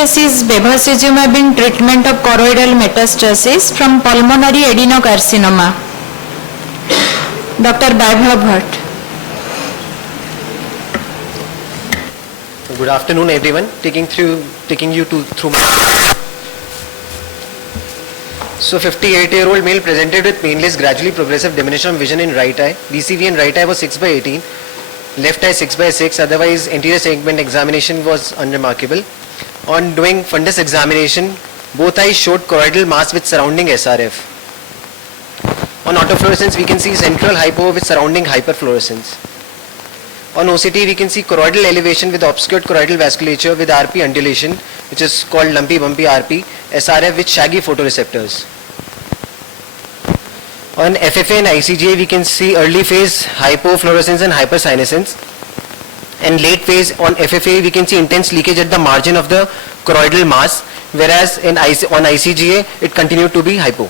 case is bevacizumab in treatment of choroidal metastasis from pulmonary adenocarcinoma. Dr. Vaibhav Bhatt. Good afternoon, everyone. Taking you through. So, 58-year-old male presented with painless, gradually progressive diminution of vision in right eye. VCV in right eye was 6/18, left eye 6/6. Otherwise, anterior segment examination was unremarkable. On doing fundus examination, both eyes showed choroidal mass with surrounding SRF. On autofluorescence, we can see central hypo with surrounding hyperfluorescence. On OCT, we can see choroidal elevation with obscured choroidal vasculature with RP undulation, which is called lumpy bumpy RP, SRF with shaggy photoreceptors. On FFA and ICGA, we can see early phase hypofluorescence and hypersenescence. And late phase on FFA, we can see intense leakage at the margin of the choroidal mass, whereas on ICGA, it continued to be hypo.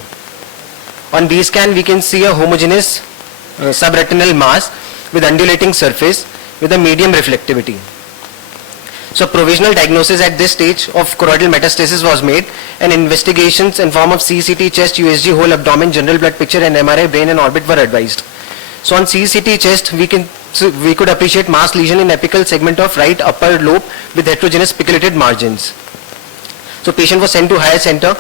On B scan, we can see a homogeneous subretinal mass with undulating surface with a medium reflectivity. So provisional diagnosis at this stage of choroidal metastasis was made, and investigations in form of CCT, chest, USG, whole abdomen, general blood picture and MRI, brain and orbit were advised. So on CCT chest, we could appreciate mass lesion in apical segment of right upper lobe with heterogeneous picoulated margins. So patient was sent to higher center,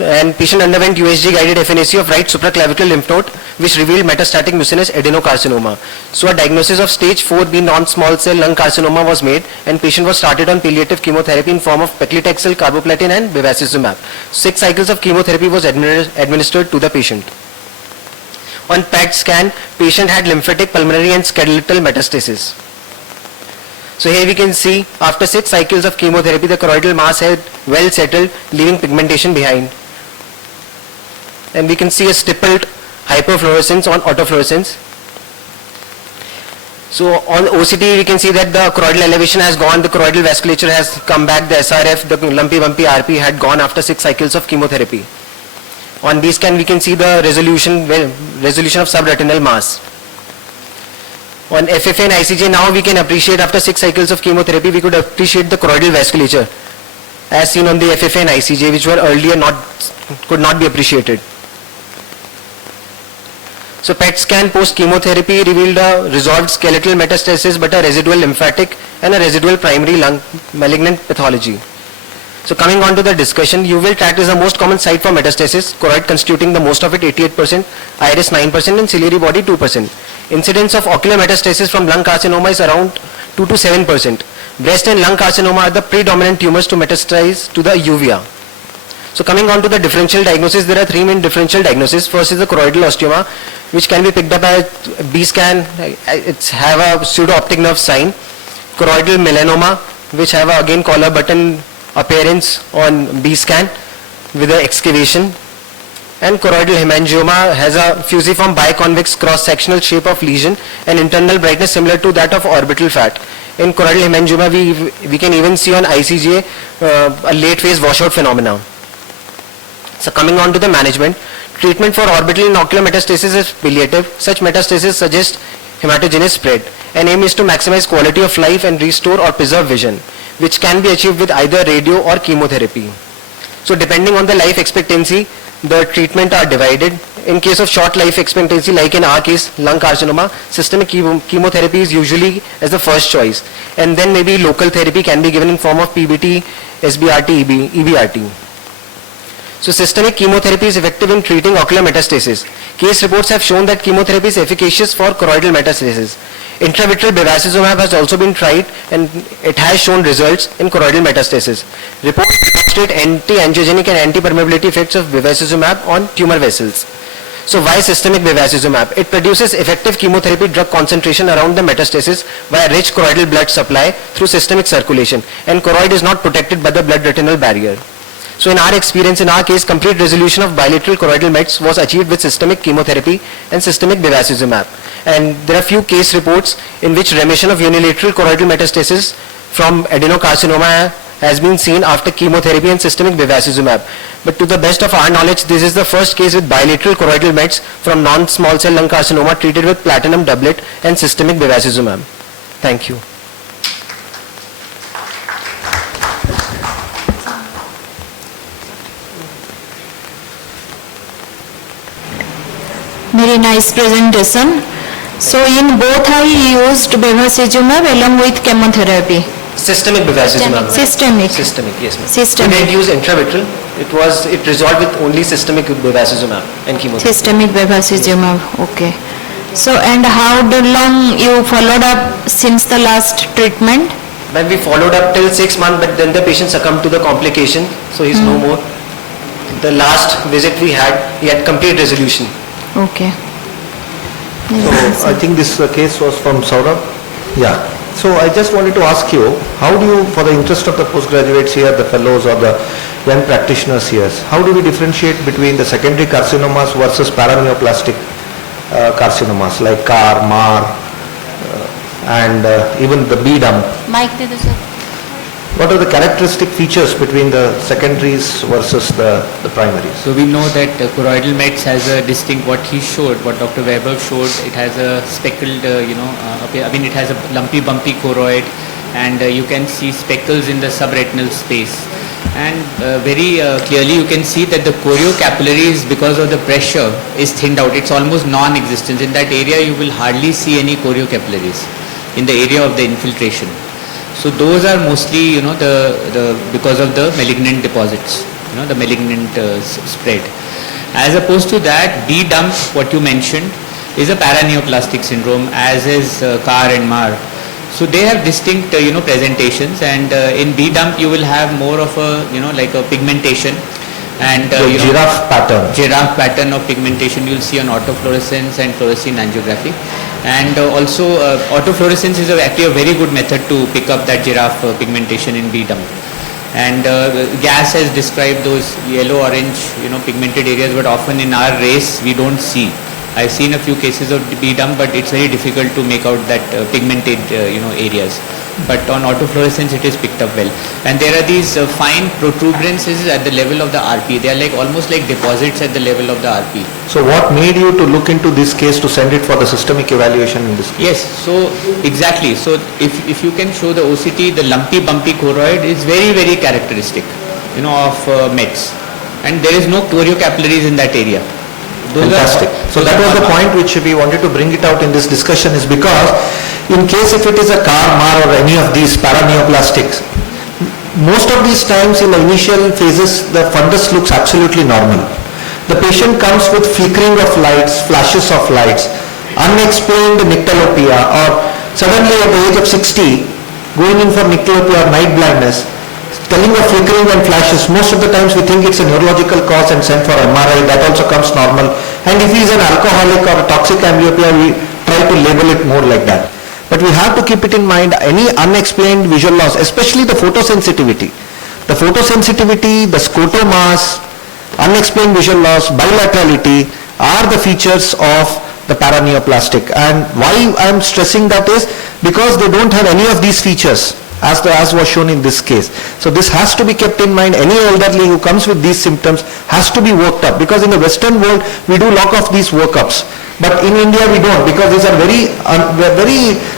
and patient underwent USG guided FNAC of right supraclavicular lymph node, which revealed metastatic mucinous adenocarcinoma. So a diagnosis of stage 4B non-small cell lung carcinoma was made, and patient was started on palliative chemotherapy in form of paclitaxel, carboplatin and bevacizumab. 6 cycles of chemotherapy was administered to the patient. On PET scan, patient had lymphatic, pulmonary and skeletal metastasis. So here we can see after 6 cycles of chemotherapy, the choroidal mass had well settled, leaving pigmentation behind. And we can see a stippled hyperfluorescence on autofluorescence. So on OCT, we can see that the choroidal elevation has gone, the choroidal vasculature has come back, the SRF, the lumpy bumpy RP had gone after 6 cycles of chemotherapy. On B scan, we can see the resolution of subretinal mass. On FFA and ICJ, now we can appreciate after 6 cycles of chemotherapy, we could appreciate the choroidal vasculature as seen on the FFA and ICJ, which were earlier could not be appreciated. So PET scan post chemotherapy revealed a resolved skeletal metastasis but a residual lymphatic and a residual primary lung malignant pathology. So coming on to the discussion, uveal tract is the most common site for metastasis, choroid constituting the most of it 88%, iris 9% and ciliary body 2%. Incidence of ocular metastasis from lung carcinoma is around 2 to 7%. Breast and lung carcinoma are the predominant tumors to metastasize to the uvea. So coming on to the differential diagnosis, there are 3 main differential diagnoses. First is the choroidal osteoma, which can be picked up by B scan. It's have a pseudo-optic nerve sign. Choroidal melanoma, which have a, again collar button appearance on B scan with the excavation. And choroidal hemangioma has a fusiform biconvex cross-sectional shape of lesion and internal brightness similar to that of orbital fat. In choroidal hemangioma, we can even see on ICGA a late phase washout phenomena. So coming on to the management, treatment for orbital and ocular metastasis is palliative. Such metastasis suggest hematogenous spread. And aim is to maximize quality of life and restore or preserve vision, which can be achieved with either radio or chemotherapy. So depending on the life expectancy, the treatment are divided. In case of short life expectancy, like in our case, lung carcinoma, systemic chemotherapy is usually as the first choice. And then maybe local therapy can be given in form of PBT, SBRT, EBRT. So systemic chemotherapy is effective in treating ocular metastasis. Case reports have shown that chemotherapy is efficacious for choroidal metastasis. Intravitreal bevacizumab has also been tried and it has shown results in choroidal metastasis. Reports demonstrate anti-angiogenic and anti-permeability effects of bevacizumab on tumor vessels. So why systemic bevacizumab? It produces effective chemotherapy drug concentration around the metastasis via rich choroidal blood supply through systemic circulation, and choroid is not protected by the blood-retinal barrier. So in our experience, in our case, complete resolution of bilateral choroidal mets was achieved with systemic chemotherapy and systemic bevacizumab. And there are few case reports in which remission of unilateral choroidal metastasis from adenocarcinoma has been seen after chemotherapy and systemic bevacizumab. But to the best of our knowledge, this is the first case with bilateral choroidal mets from non-small cell lung carcinoma treated with platinum doublet and systemic bevacizumab. Thank you. Very nice presentation. So in both I used bevacizumab along with chemotherapy. Systemic bevacizumab. Systemic. Systemic, yes ma'am. Systemic. We didn't use intravitreal. It resolved with only systemic bevacizumab and chemotherapy. Systemic bevacizumab. Okay. So and how long you followed up since the last treatment? When we followed up till 6 months, but then the patient succumbed to the complication, so he's no more. The last visit we had, he had complete resolution. Okay. So I think this case was from Saurabh. Yeah. So I just wanted to ask you, how do you, for the interest of the postgraduates here, the fellows or the young practitioners here, how do we differentiate between the secondary carcinomas versus paraneoplastic carcinomas like CAR, MAR, and even the B-dump? Mic de do sir. What are the characteristic features between the secondaries versus the primaries? So we know that choroidal mets has a distinct, what he showed, what Dr. Weber showed, it has a speckled, it has a lumpy bumpy choroid, and you can see speckles in the subretinal space. And very clearly you can see that the choriocapillaries, because of the pressure, is thinned out. It's almost non-existent. In that area you will hardly see any choriocapillaries in the area of the infiltration. So those are mostly, because of the malignant deposits, the malignant spread. As opposed to that, B-dump, what you mentioned, is a paraneoplastic syndrome, as is CAR and MAR. So they have distinct, presentations, and in B-dump you will have more of a, like a pigmentation, and The giraffe pattern. giraffe pattern of pigmentation you'll see on autofluorescence and fluorescein angiography. And also autofluorescence is actually a very good method to pick up that giraffe pigmentation in B-dump. And Gas has described those yellow-orange, pigmented areas, but often in our race we don't see. I've seen a few cases of B-dump, but it's very difficult to make out that pigmented, areas. But on autofluorescence it is picked up well. And there are these fine protuberances at the level of the RP. They are like almost like deposits at the level of the RP. So what made you to look into this case to send it for the systemic evaluation in this case? Yes, so exactly. So if you can show the OCT, the lumpy bumpy choroid is very, very characteristic, of METs. And there is no choriocapillaries in that area. Fantastic. So that was the point which we wanted to bring it out in this discussion, is because in case if it is a CAR, MAR or any of these paraneoplastics, most of these times in the initial phases the fundus looks absolutely normal. The patient comes with flickering of lights, flashes of lights, unexplained nyctalopia, or suddenly at the age of 60 going in for nyctalopia or night blindness, telling of flickering and flashes. Most of the times we think it's a neurological cause and send for MRI. That also comes normal. And if he is an alcoholic or a toxic amblyopia, we try to label it more like that. But we have to keep it in mind, any unexplained visual loss, especially the photosensitivity. The photosensitivity, the scotomas, unexplained visual loss, bilaterality are the features of the paraneoplastic. And why I am stressing that is because they don't have any of these features as was shown in this case. So this has to be kept in mind. Any elderly who comes with these symptoms has to be worked up, because in the Western world we do lot of these workups, but in India we don't, because these are very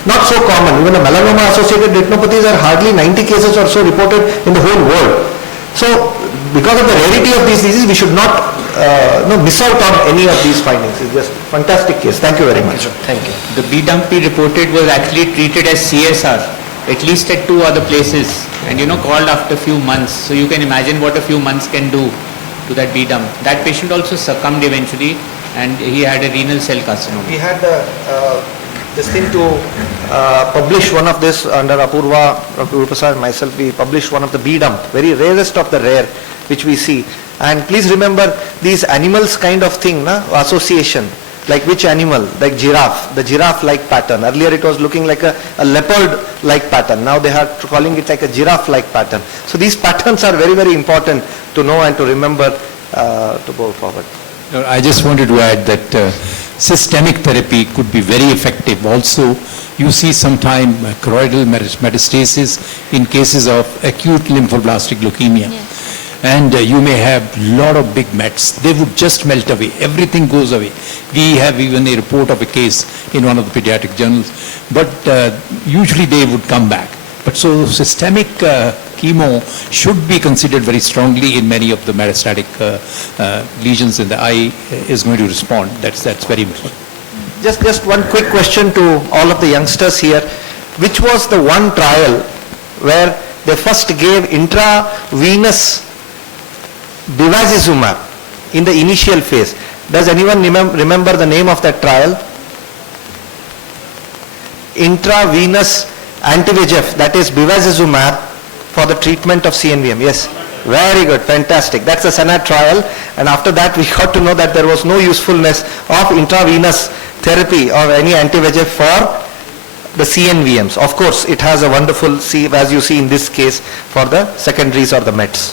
not so common. Even the melanoma associated retinopathies are hardly 90 cases or so reported in the whole world. So because of the rarity of these diseases, we should not miss out on any of these findings. It's just fantastic case. Thank you very much. Thank you. The B-dump he reported was actually treated as CSR, at least at 2 other places, and called after a few months. So you can imagine what a few months can do to that B-dump. That patient also succumbed eventually, and he had a renal cell carcinoma. We had this thing to publish one of this under Apurva, Dr. Prasad and myself. We published one of the B-dump, very rarest of the rare, which we see. And please remember these animals kind of thing, association. Like which animal? Like giraffe, the giraffe-like pattern. Earlier it was looking like a leopard-like pattern. Now they are calling it like a giraffe-like pattern. So these patterns are very, very important to know and to remember to go forward. I just wanted to add that systemic therapy could be very effective. Also, you see sometime choroidal metastasis in cases of acute lymphoblastic leukemia. Yes. And you may have lot of big mets. They would just melt away. Everything goes away. We have even a report of a case in one of the pediatric journals. But usually they would come back. But so systemic chemo should be considered very strongly in many of the metastatic lesions in the eye is going to respond. That's very important. Just one quick question to all of the youngsters here. Which was the one trial where they first gave intravenous bevacizumab in the initial phase? Does anyone remember the name of that trial? Intravenous anti-VEGF, that is bevacizumab for the treatment of CNVM. Yes, very good, fantastic. That's the SANAT trial, and after that we got to know that there was no usefulness of intravenous therapy or any anti-VEGF for the CNVMs. Of course, it has a wonderful, as you see in this case, for the secondaries or the METs.